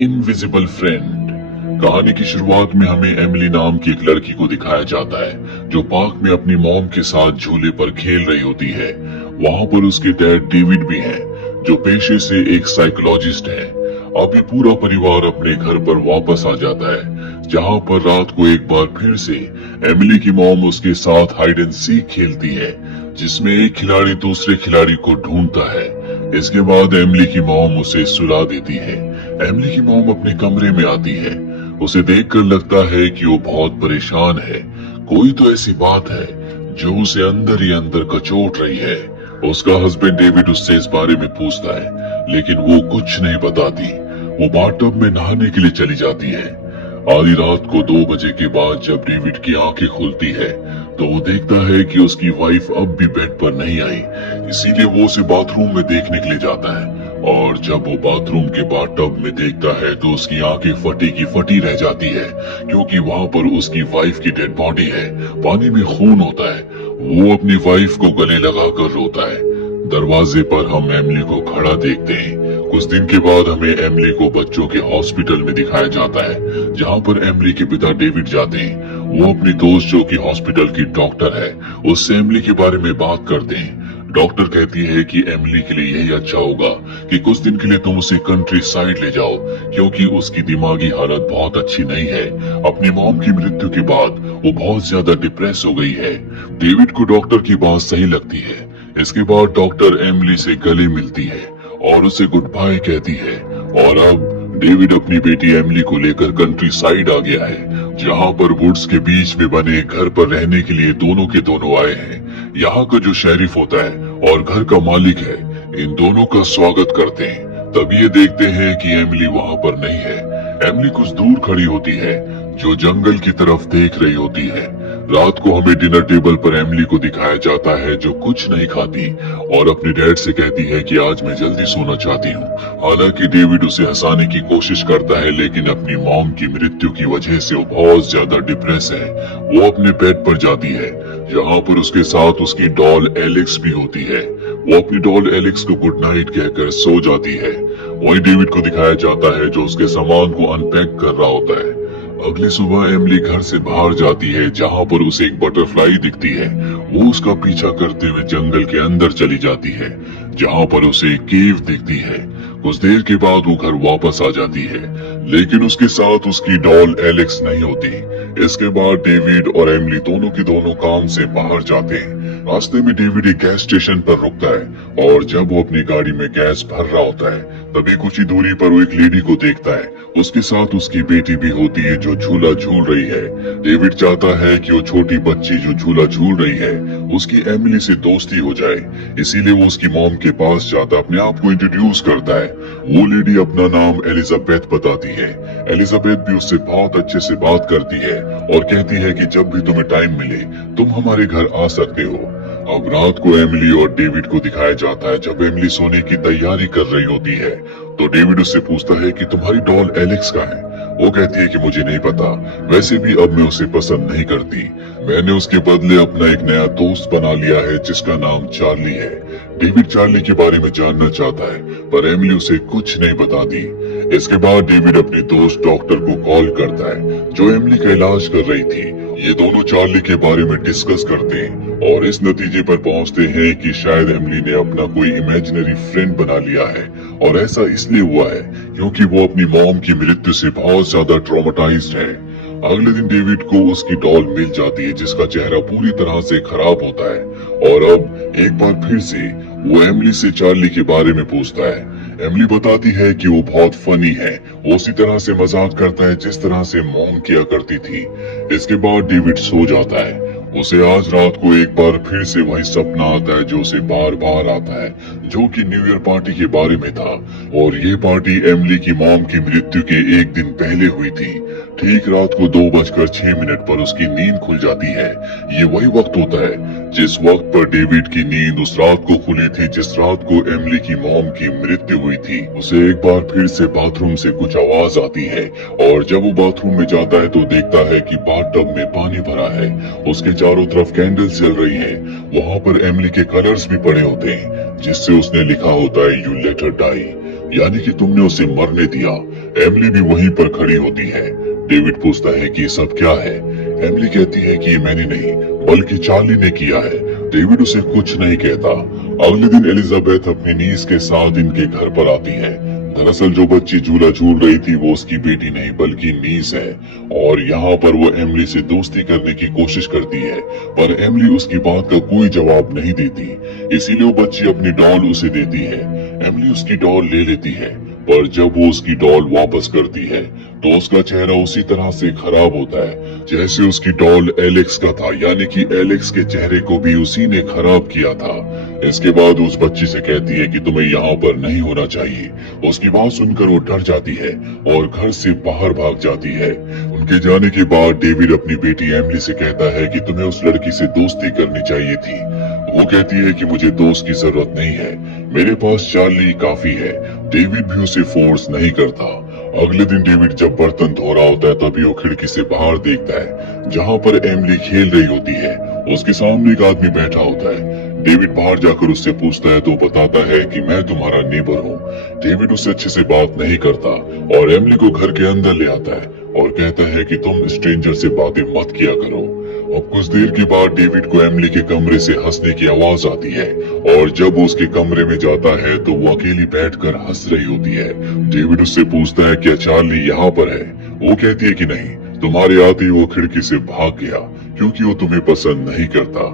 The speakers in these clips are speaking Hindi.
Invisible friend. कहानी की शुरुआत में हमें एमिली नाम की एक लड़की को दिखाया जाता है जो पार्क में अपनी मॉम के साथ झूले पर खेल रही होती है। वहां पर उसके डैड डेविड भी हैं, जो पेशे से एक साइकोलॉजिस्ट है। अब ये पूरा परिवार अपने घर पर वापस आ जाता है, जहां पर रात को एक बार फिर से एमिली की मॉम उसके साथ हाइड एंड सीक खेलती है, जिसमें एक खिलाड़ी दूसरे खिलाड़ी को ढूंढता है। इसके बाद एमिली की मॉम उसे सुला देती है। एमिली की मॉम अपने कमरे में आती है। उसे देखकर लगता है कि वो बहुत परेशान है। कोई तो ऐसी बात है जो उसे अंदर ही अंदर कचोट रही है। उसका हस्बैंड डेविड उससे इस बारे में पूछता है, लेकिन वो कुछ नहीं बताती। वो बाथटब में नहाने के लिए चली जाती है। आधी रात को 2 बजे के बाद जब डेविड की आंखें खुलती है तो वो देखता है कि उसकी वाइफ अब भी बेड पर नहीं आई। इसीलिए वो उसे बाथरूम में देखने के लिए जाता है, और जब वो बाथरूम के बाथटब में देखता है तो उसकी आंखें फटी की फटी रह जाती है, क्योंकि वहां पर उसकी वाइफ की डेड बॉडी है। पानी में खून होता है। वो अपनी वाइफ को गले लगाकर रोता है। दरवाजे पर हम एमिली को खड़ा देखते हैं। कुछ दिन के बाद हमें एमिली को बच्चों के हॉस्पिटल में दिखाया जाता है, जहां पर एमिली के पिता डेविड जाते हैं। वो अपनी दोस्त जो कि हॉस्पिटल की डॉक्टर है, उससे एमिली के बारे में बात करते हैं। डॉक्टर कहती है कि एमिली के लिए यही अच्छा होगा कि कुछ दिन के लिए तुम उसे कंट्री साइड ले जाओ, क्योंकि उसकी दिमागी हालत बहुत अच्छी नहीं है। अपनी मॉम की मृत्यु के बाद वो बहुत ज्यादा डिप्रेस हो गई है। डेविड को डॉक्टर की बात सही लगती है। इसके बाद डॉक्टर एमिली से गले मिलती है और उसे गुड बाय कहती है। और अब डेविड अपनी बेटी एमिली को लेकर कंट्री साइड आ गया है, जहां पर वुड्स के बीच में बने घर पर रहने के लिए दोनों के दोनों आए हैं। यहाँ का जो शेरिफ होता है और घर का मालिक है, इन दोनों का स्वागत करते हैं। तब ये देखते हैं कि एमिली वहां पर नहीं है। एमिली कुछ दूर खड़ी होती है, जो जंगल की तरफ देख रही होती है। रात को हमें डिनर टेबल पर एमिली को दिखाया जाता है, जो कुछ नहीं खाती और अपने डैड से कहती है कि आज मैं जल्दी सोना चाहती हूँ। हालांकि डेविड उसे हंसाने की कोशिश करता है, लेकिन अपनी मॉम की मृत्यु की वजह से वो बहुत ज्यादा डिप्रेस है। वो अपने बेड पर जाती है, जहाँ पर उसके साथ उसकी डॉल एलेक्स भी होती है। वो अपनी डॉल एलेक्स को गुड नाइट कहकर सो जाती है। वहीं डेविड को दिखाया जाता है, जो उसके सामान को अनपैक कर रहा होता है। अगली सुबह एमिली घर से बाहर जाती है, जहां पर उसे एक बटरफ्लाई दिखती है। वो उसका पीछा करते हुए जंगल के अंदर चली जाती है, जहां पर उसे एक केव दिखती है। कुछ देर के बाद वो घर वापस आ जाती है, लेकिन उसके साथ उसकी डॉल एलेक्स नहीं होती। इसके बाद डेविड और एमिली दोनों के दोनों काम से बाहर जाते हैं। रास्ते में डेविड एक गैस स्टेशन पर रुकता है, और जब वो अपनी गाड़ी में गैस भर रहा होता है, तभी कुछ ही दूरी पर वो एक लेडी को देखता है। उसके साथ उसकी बेटी भी होती है, जो झूला झूल रही है। डेविड चाहता है कि वो छोटी बच्ची जो झूला झूल रही है, उसकी एमिली से दोस्ती हो जाए। इसीलिए वो उसकी मॉम के पास जाता अपने आप को इंट्रोड्यूस करता है। वो लेडी अपना नाम एलिजाबेथ बताती है। एलिजाबेथ भी उससे बहुत अच्छे से बात करती है और कहती है कि जब भी तुम्हें टाइम मिले तुम हमारे घर आ सकते हो। अब रात को एमिली और डेविड को दिखाया जाता है, जब एमिली सोने की तैयारी कर रही होती है तो डेविड उससे पूछता है कि तुम्हारी डॉल एलेक्स कहाँ है। वो कहती है कि मुझे नहीं पता, वैसे भी अब मैं उसे पसंद नहीं करती। मैंने उसके बदले अपना एक नया दोस्त बना लिया है, जिसका नाम चार्ली है। डेविड चार्ली के बारे में जानना चाहता है, पर एमिली उसे कुछ नहीं बताती। इसके बाद डेविड अपने दोस्त डॉक्टर को कॉल करता है, जो एमिली का इलाज कर रही थी। ये दोनों चार्ली के बारे में डिस्कस करते हैं और इस नतीजे पर पहुंचते हैं कि शायद एमिली ने अपना कोई इमेजिनरी फ्रेंड बना लिया है, और ऐसा इसलिए हुआ है क्योंकि वो अपनी मॉम की मृत्यु से बहुत ज्यादा ट्रॉमेटाइज्ड है। अगले दिन डेविड को उसकी डॉल मिल जाती है, जिसका चेहरा पूरी तरह से खराब होता है। और अब एक बार फिर से वो एमिली से चार्ली के बारे में पूछता है। एमिली बताती है कि वो बहुत फनी है, वो उसी तरह से मजाक करता है जिस तरह से मॉम किया करती थी। इसके बाद डेविड सो जाता है। उसे आज रात को एक बार फिर से वही सपना आता है, जो उसे बार बार आता है, जो कि न्यू ईयर पार्टी के बारे में था। और ये पार्टी एमिली की मॉम की मृत्यु के एक दिन पहले हुई थी। ठीक रात को 2:06 पर उसकी नींद खुल जाती है। ये वही वक्त होता है जिस वक्त पर डेविड की नींद उस रात को खुली थी, जिस रात को एमिली की मॉम की मृत्यु हुई थी। उसे एक बार फिर से बाथरूम से कुछ आवाज आती है, और जब वो बाथरूम में जाता है तो देखता है कि बाथटब में पानी भरा है। उसके चारों तरफ कैंडल्स जल रही हैं। वहाँ पर एमिली के कलर्स भी पड़े होते हैं, जिससे उसने लिखा होता है, यू लेट हर डाई। यानी कि तुमने उसे मरने दिया। एमिली भी वहीं पर खड़ी होती है। डेविड पूछता है कि ये सब क्या है। एमिली कहती है कि ये मैंने नहीं बल्कि चार्ली ने किया है। डेविड उसे कुछ नहीं कहता। अगले दिन एलिजाबेथ अपनी नीस के साथ इनके घर पर आती है। दरअसल जो बच्ची झूला झूल रही थी वो उसकी बेटी नहीं बल्कि नीस है, और यहाँ पर वो एमिली से दोस्ती करने की कोशिश करती है, पर एमिली उसकी बात का कोई जवाब नहीं देती। इसीलिए वो बच्ची अपनी डॉल उसे देती है। एमिली उसकी डॉल ले लेती है, पर जब वो उसकी डॉल वापस करती है तो उसका चेहरा उसी तरह से खराब होता है जैसे उसकी डॉल एलेक्स का था, यानी कि एलेक्स के चेहरे को भी उसी ने खराब किया था। इसके बाद उस बच्ची से कहती है कि तुम्हें यहाँ पर नहीं होना चाहिए। उसकी बात सुनकर वो डर जाती है और घर से बाहर भाग जाती है। उनके जाने के बाद डेविड अपनी बेटी एमिली से कहता है कि तुम्हें उस लड़की से दोस्ती करनी चाहिए थी। वो कहती है कि मुझे दोस्त की जरूरत नहीं है, मेरे पास चार्ली काफी है। डेविड भी उसे फोर्स नहीं करता। अगले दिन डेविड जब बर्तन धो रहा होता है तभी वो खिड़की से बाहर देखता है जहाँ पर एमिली खेल रही होती है। उसके सामने एक आदमी बैठा होता है। डेविड बाहर जाकर उससे पूछता है तो बताता है कि मैं तुम्हारा नेबर हूँ। डेविड उससे अच्छे से बात नहीं करता और एमिली को घर के अंदर ले आता है और कहता है कि तुम स्ट्रेंजर से बातें मत किया करो। अब कुछ देर के बाद डेविड को एमिली के कमरे से हंसने की आवाज आती है, और जब वो उसके कमरे में जाता है तो वो अकेली बैठकर हंस रही होती है। डेविड उससे पूछता है क्या चार्ली यहाँ पर है। वो कहती है कि नहीं, तुम्हारे आते ही वो खिड़की से भाग गया क्योंकि वो तुम्हें पसंद नहीं करता।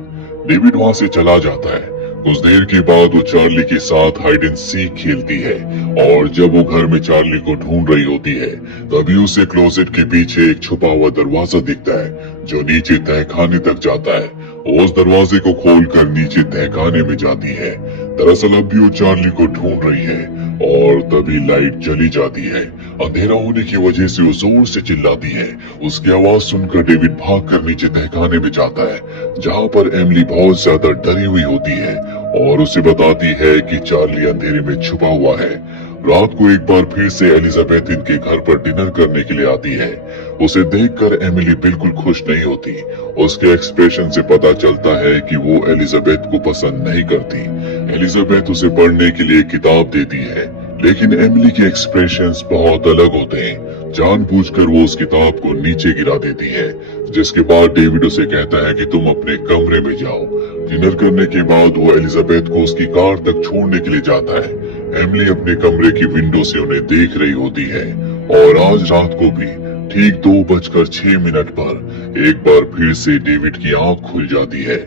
डेविड वहाँ से चला जाता है। कुछ देर के बाद वो चार्ली के साथ हाइड एंड सीक खेलती है, और जब वो घर में चार्ली को ढूंढ रही होती है तभी उसे क्लोजेट के पीछे एक छुपा हुआ दरवाजा दिखता है जो नीचे तहखाने तक जाता है। वो उस दरवाजे को खोलकर नीचे तहखाने में जाती है। दरअसल अब भी वो चार्ली को ढूंढ रही है, और तभी लाइट चली जाती है। अंधेरा होने की वजह से वो जोर से चिल्लाती है। उसकी आवाज सुनकर डेविड भागकर नीचे तहखाने में जाता है जहाँ पर एमिली बहुत ज्यादा डरी हुई होती है और उसे बताती है कि चार्ली अंधेरे में छुपा हुआ है। रात को एक बार फिर से एलिजाबेथ इनके घर पर डिनर करने के लिए आती है। उसे देखकर एमिली बिल्कुल खुश नहीं होती। उसके एक्सप्रेशन से पता चलता है कि वो एलिजाबेथ को पसंद नहीं करती। एलिजाबेथ उसे पढ़ने के लिए किताब देती है, लेकिन एमिली के एक्सप्रेशंस बहुत अलग होते हैं। जानबूझकर वो उस किताब को नीचे गिरा देती है, जिसके बाद डेविड उसे कहता है कि तुम अपने कमरे में जाओ। डिनर करने के बाद वो एलिजाबेथ को उसकी कार तक छोड़ने के लिए जाता है। एमिली अपने कमरे की विंडो से उन्हें देख रही होती है, और आज रात को भी ठीक 2:06 पर एक बार फिर से डेविड की आंख खुल जाती है।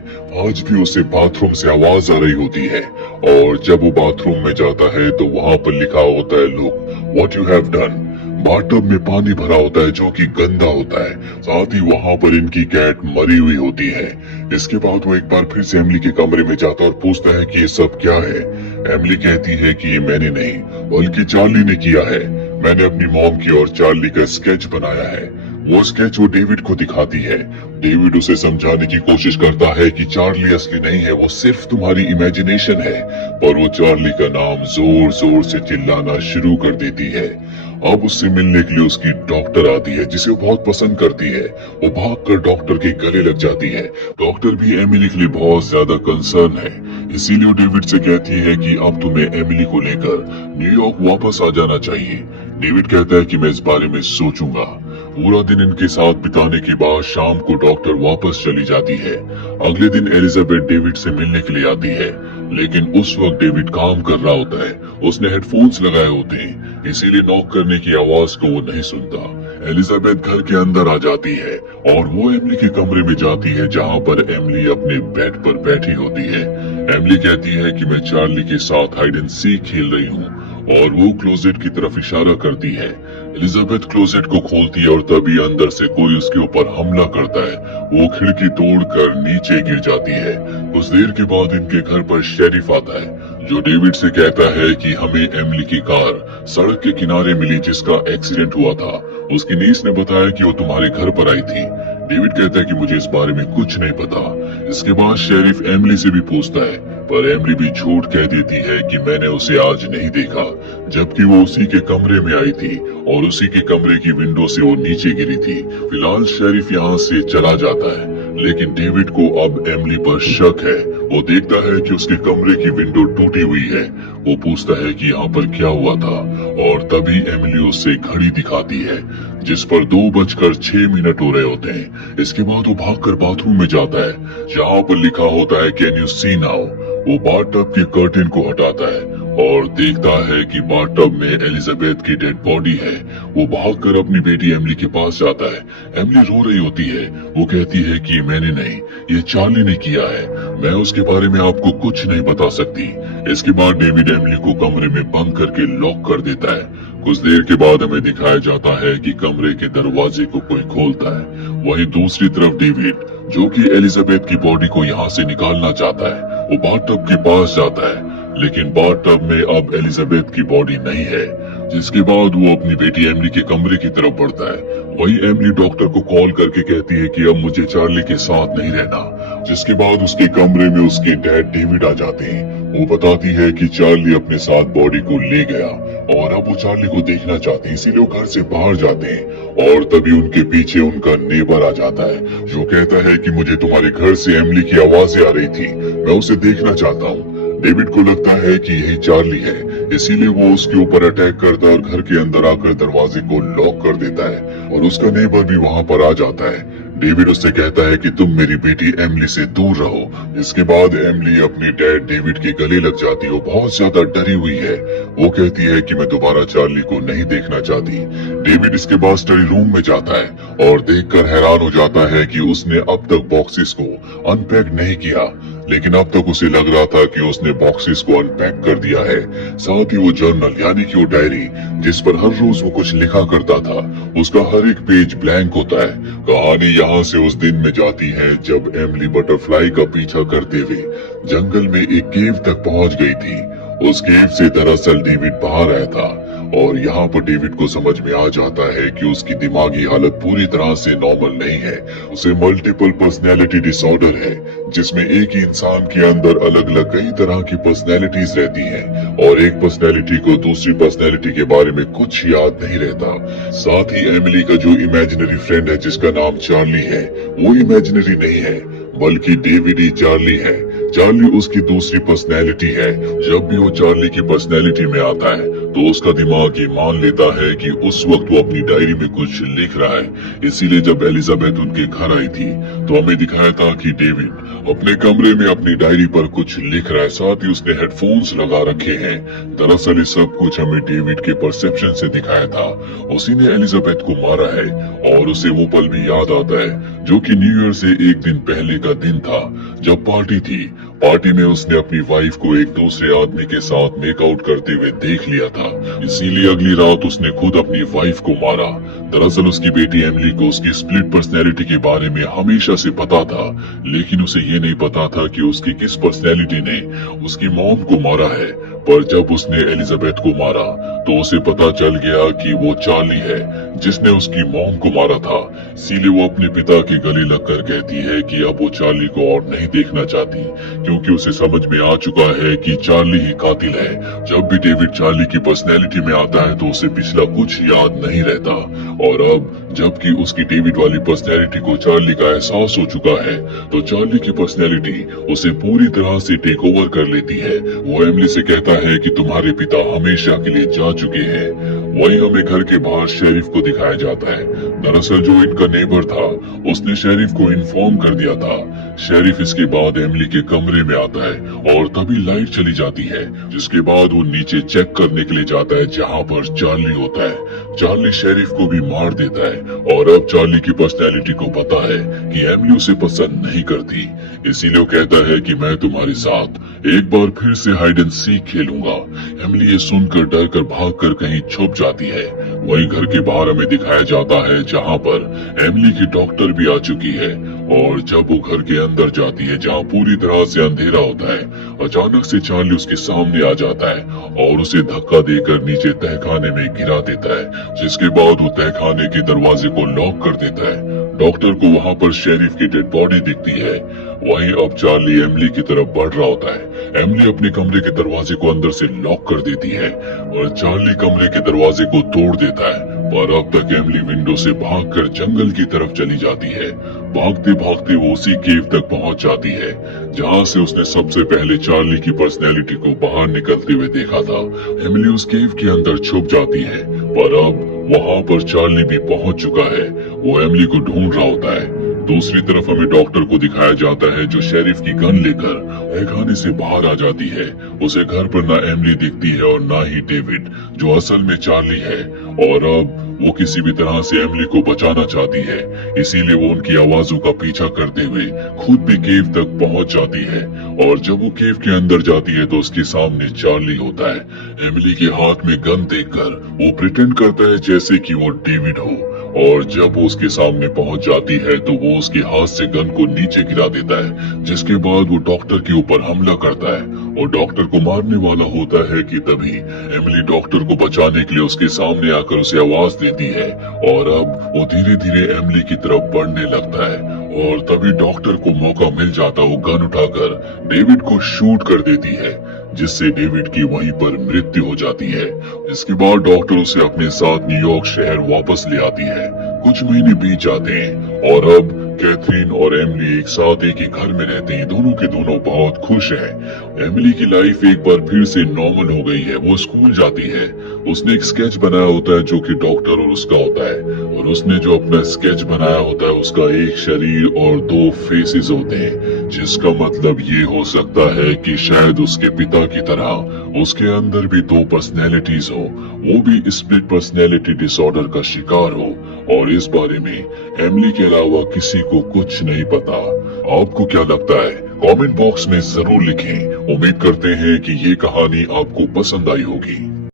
आज भी उसे बाथरूम से आवाज आ रही होती है, और जब वो बाथरूम में जाता है तो वहाँ पर लिखा होता है look what you have done. Bathtub में पानी भरा होता है जो कि गंदा होता है। साथ ही वहाँ पर इनकी कैट मरी हुई होती है। इसके बाद वो एक बार फिर से एमिली के कमरे में जाता और पूछता है कि ये सब क्या है। एमिली कहती है कि ये मैंने नहीं बल्कि चार्ली ने किया है। मैंने अपनी मॉम की और चार्ली का स्केच बनाया है। वो स्केच वो डेविड को दिखाती है। डेविड उसे समझाने की कोशिश करता है कि चार्ली असली नहीं है, वो सिर्फ तुम्हारी इमेजिनेशन है, पर वो चार्ली का नाम जोर जोर से चिल्लाना शुरू कर देती है। अब उससे मिलने के लिए उसकी डॉक्टर आती है जिसे वो बहुत पसंद करती है। वो भागकर डॉक्टर के गले लग जाती है। डॉक्टर भी एमिली के लिए बहुत ज्यादा कंसर्न है, इसीलिए वो डेविड से कहती है कि अब तुम्हें एमिली को लेकर न्यूयॉर्क वापस आ जाना चाहिए। डेविड कहता है कि मैं इस बारे में सोचूंगा। पूरा दिन इनके साथ बिताने के बाद शाम को डॉक्टर वापस चली जाती है। अगले दिन एलिजाबेथ डेविड से मिलने के लिए आती है, लेकिन उस वक्त डेविड काम कर रहा होता है। उसने हेडफोन्स लगाए होते हैं, इसीलिए नॉक करने की आवाज को वो नहीं सुनता। एलिजाबेथ घर के अंदर आ जाती है और वो एमिली के कमरे में जाती है जहाँ पर एमिली अपने बेड पर बैठी होती है। एमिली कहती है कि मैं चार्ली के साथ हाइड एंड सीक खेल रही हूँ, और वो क्लोजेट की तरफ इशारा करती है। एलिजाबेथ क्लोजेट को खोलती है और तभी अंदर से कोई उसके ऊपर हमला करता है। वो खिड़की तोड़कर नीचे गिर जाती है। कुछ देर के बाद इनके घर पर शेरिफ आता है जो डेविड से कहता है कि हमें एमिली की कार सड़क के किनारे मिली जिसका एक्सीडेंट हुआ था। उसकी नीस ने बताया कि वो तुम्हारे घर पर आई थी। डेविड कहता है कि मुझे इस बारे में कुछ नहीं पता। इसके बाद शेरिफ एमिली से भी पूछता है, पर एमिली भी झूठ कह देती है कि मैंने उसे आज नहीं देखा, जबकि वो उसी के कमरे में आई थी और उसी के कमरे की विंडो से वो नीचे गिरी थी। फिलहाल शेरिफ यहाँ से चला जाता है। लेकिन डेविड को अब एमिली पर शक है। वो देखता है कि उसके कमरे की विंडो टूटी हुई है। वो पूछता है कि यहाँ पर क्या हुआ था और तभी एमिली उसे घड़ी दिखाती है जिस पर 2:06 हो रहे होते हैं। इसके बाद वो भागकर बाथरूम में जाता है जहाँ पर लिखा होता है कैन यू सी नाउ। वो बाथटब के कर्टेन को हटाता है और देखता है कि बाथटब में एलिजाबेथ की डेड बॉडी है। वो भागकर अपनी बेटी एमिली के पास जाता है। एमिली रो रही होती है। वो कहती है कि मैंने नहीं, ये चार्ली ने किया है। मैं उसके बारे में आपको कुछ नहीं बता सकती। इसके बाद डेविड एमिली को कमरे में बंद करके लॉक कर देता है। कुछ देर के बाद हमें दिखाया जाता है कि कमरे के दरवाजे को कोई खोलता है। वहीं दूसरी तरफ डेविड, जो कि एलिजाबेथ की बॉडी को यहाँ से निकालना चाहता है, वो बाथटब के पास जाता है, लेकिन बाथटब में अब एलिजाबेथ की बॉडी नहीं है। जिसके बाद वो अपनी बेटी एमिली के कमरे की तरफ बढ़ता है। वहीं एमिली डॉक्टर को कॉल करके कहती है कि अब मुझे चार्ली के साथ नहीं रहना। जिसके बाद उसके कमरे में उसके डैड डेविड आ जाते हैं। वो बताती है कि चार्ली अपने साथ बॉडी को ले गया और अब वो चार्ली को देखना चाहती है, इसीलिए वो घर से बाहर जाते हैं। और तभी उनके पीछे उनका नेबर आ जाता है जो कहता है कि मुझे तुम्हारे घर से एमिली की आवाजें आ रही थी, मैं उसे देखना चाहता हूँ। डेविड को लगता है कि यही चार्ली है, इसीलिए वो उसके ऊपर अटैक करता है और घर के अंदर आकर दरवाजे को लॉक कर देता है और उसका नेबर भी वहां पर आ जाता है। डेविड उससे कहता है कि तुम मेरी बेटी एमिली से दूर रहो। इसके बाद एमिली अपनी डैड डेविड के गले लग जाती है। वो बहुत ज्यादा डरी हुई है। वो कहती है कि मैं दोबारा चार्ली को नहीं देखना चाहती। डेविड इसके बाद स्टडी रूम में जाता है और देखकर हैरान हो जाता है कि उसने अब तक बॉक्सेस को अनपैक नहीं किया, लेकिन अब तक उसे लग रहा था कि उसने बॉक्सेस को अनपैक कर दिया है। साथ ही वो जर्नल यानी कि वो डायरी जिस पर हर रोज वो कुछ लिखा करता था, उसका हर एक पेज ब्लैंक होता है। कहानी यहाँ से उस दिन में जाती है जब एमिली बटरफ्लाई का पीछा करते हुए जंगल में एक केव तक पहुंच गई थी। उस केव से दरअसल डेविड बाहर आया था और यहाँ पर डेविड को समझ में आ जाता है कि उसकी दिमागी हालत पूरी तरह से नॉर्मल नहीं है। उसे मल्टीपल पर्सनैलिटी डिसऑर्डर है जिसमें एक ही इंसान के अंदर अलग अलग कई तरह की पर्सनैलिटीज रहती हैं और एक पर्सनैलिटी को दूसरी पर्सनैलिटी के बारे में कुछ याद नहीं रहता। साथ ही एमिली का जो इमेजिनरी फ्रेंड है जिसका नाम चार्ली है, वो इमेजिनरी नहीं है बल्कि डेविड ही चार्ली है। चार्ली उसकी दूसरी पर्सनैलिटी है। जब भी वो चार्ली की पर्सनैलिटी में आता है तो उसका दिमाग ये मान लेता है कि उस वक्त वो अपनी डायरी में कुछ लिख रहा है। इसीलिए जब एलिजाबेथ उनके घर आई थी तो हमें दिखाया था कि डेविड अपने कमरे में अपनी डायरी पर कुछ लिख रहा है। साथ ही उसने हेडफोन्स लगा रखे हैं। दरअसल ये सब कुछ हमें डेविड के परसेप्शन से दिखाया था। उसी ने एलिजाबेथ को मारा है और उसे वो पल भी याद आता है जो कि न्यू ईयर से एक दिन पहले का दिन था जब पार्टी थी। पार्टी में उसने अपनी वाइफ को एक दूसरे आदमी के साथ मेकआउट करते हुए देख लिया था। इसीलिए अगली रात उसने खुद अपनी वाइफ को मारा। दरअसल उसकी बेटी एमिली को उसकी स्प्लिट पर्सनैलिटी के बारे में हमेशा से पता था, लेकिन उसे ये नहीं पता था कि उसकी किस पर्सनैलिटी ने उसकी मॉम को मारा है। पर जब उसने एलिजाबेथ को मारा तो उसे पता चल गया कि वो चार्ली है जिसने उसकी मॉम को मारा था। इसीलिए वो अपने पिता के गले लगकर कहती है कि अब वो चार्ली को और नहीं देखना चाहती क्योंकि उसे समझ में आ चुका है कि चार्ली ही कातिल है। जब भी डेविड चार्ली की पर्सनैलिटी में आता है तो उसे पिछला कुछ याद नहीं रहता और अब जबकि उसकी डेविड वाली पर्सनैलिटी को चार्ली का एहसास हो चुका है तो चार्ली की पर्सनैलिटी उसे पूरी तरह से टेक ओवर कर लेती है। वो एमिली से कहता है कि तुम्हारे पिता हमेशा के लिए जा चुके हैं। वहीं हमें घर के बाहर शेरिफ को दिखाया जाता है। दरअसल जो इनका नेबर था उसने शेरिफ को इन्फॉर्म कर दिया था। शेरिफ इसके बाद एमिली के कमरे में आता है और तभी लाइट चली जाती है, जिसके बाद वो नीचे चेक करने के लिए जाता है जहाँ पर चार्ली होता है। चार्ली शेरिफ को भी मार देता है और अब चार्ली की पर्सनैलिटी को पता है कि एमिली उसे पसंद नहीं करती। इसीलिए वो कहता है कि मैं तुम्हारे साथ एक बार फिर से हाइड एंड सीक खेलूंगा। एमिली ये सुनकर डर कर भाग कर कहीं छुप जाती है। वहीं घर के बाहर हमें दिखाया जाता है जहाँ पर एमिली की डॉक्टर भी आ चुकी है और जब वो घर के अंदर जाती है जहाँ पूरी तरह से अंधेरा होता है, अचानक से चार्ली उसके सामने आ जाता है और उसे धक्का देकर नीचे तहखाने में गिरा देता है, जिसके बाद वो तहखाने के दरवाजे को लॉक कर देता है। डॉक्टर को वहाँ पर शेरिफ की डेड बॉडी दिखती है। वहीं अब चार्ली एमिली की तरफ बढ़ रहा होता है। एमिली अपने कमरे के दरवाजे को अंदर से लॉक कर देती है और चार्ली कमरे के दरवाजे को तोड़ देता है, पर अब तक एमिली विंडो से भागकर जंगल की तरफ चली जाती है। भागते भागते वो उसी केव तक पहुंच जाती है जहां से उसने सबसे पहले चार्ली की पर्सनैलिटी को बाहर निकलते हुए देखा था। एमिली उस केव के अंदर छुप जाती है, पर अब वहां पर चार्ली भी पहुंच चुका है। वो एमिली को ढूंढ रहा होता है। दूसरी तरफ हमें डॉक्टर को दिखाया जाता है जो शेरिफ की गन लेकर तहखाने से बाहर आ जाती है। उसे घर पर ना एमिली दिखती है और ना ही डेविड, जो असल में चार्ली है। और अब वो किसी भी तरह से एमिली को बचाना चाहती है, इसीलिए वो उनकी आवाजों का पीछा करते हुए खुद भी केव तक पहुंच जाती है। और जब वो केव के अंदर जाती है तो उसके सामने चार्ली होता है। एमिली के हाथ में गन देखकर वो प्रिटेंड करता है जैसे कि वो डेविड हो, और जब वो उसके सामने पहुंच जाती है तो वो उसके हाथ से गन को नीचे गिरा देता है, जिसके बाद वो डॉक्टर के ऊपर हमला करता है और डॉक्टर को मारने वाला होता है कि तभी एमिली डॉक्टर को बचाने के लिए उसके सामने आकर उसे आवाज देती है। और अब वो धीरे धीरे एमिली की तरफ बढ़ने लगता है और तभी डॉक्टर को मौका मिल जाता, वो गन उठाकर डेविड को शूट कर देती है, जिससे डेविड की वहीं पर मृत्यु हो जाती है। इसके बाद डॉक्टर उसे अपने साथ न्यूयॉर्क शहर वापस ले आती है। कुछ महीने बीत जाते हैं और अब कैथरीन और एमिली एक साथ एक ही घर में रहते हैं। दोनों के दोनों बहुत खुश हैं। एमिली की लाइफ एक बार फिर से नॉर्मल हो गई है। वो स्कूल जाती है। उसने एक स्केच बनाया होता है जो कि डॉक्टर और उसका होता है, और उसने जो अपना स्केच बनाया होता है उसका एक शरीर और दो फेसेस होते हैं, जिसका मतलब ये हो सकता है कि शायद उसके पिता की तरह उसके अंदर भी दो पर्सनैलिटीज हो, वो भी स्प्लिट पर्सनैलिटी डिसऑर्डर का शिकार हो। और इस बारे में एमिली के अलावा किसी को कुछ नहीं पता। आपको क्या लगता है? कमेंट बॉक्स में जरूर लिखें। उम्मीद करते हैं कि ये कहानी आपको पसंद आई होगी।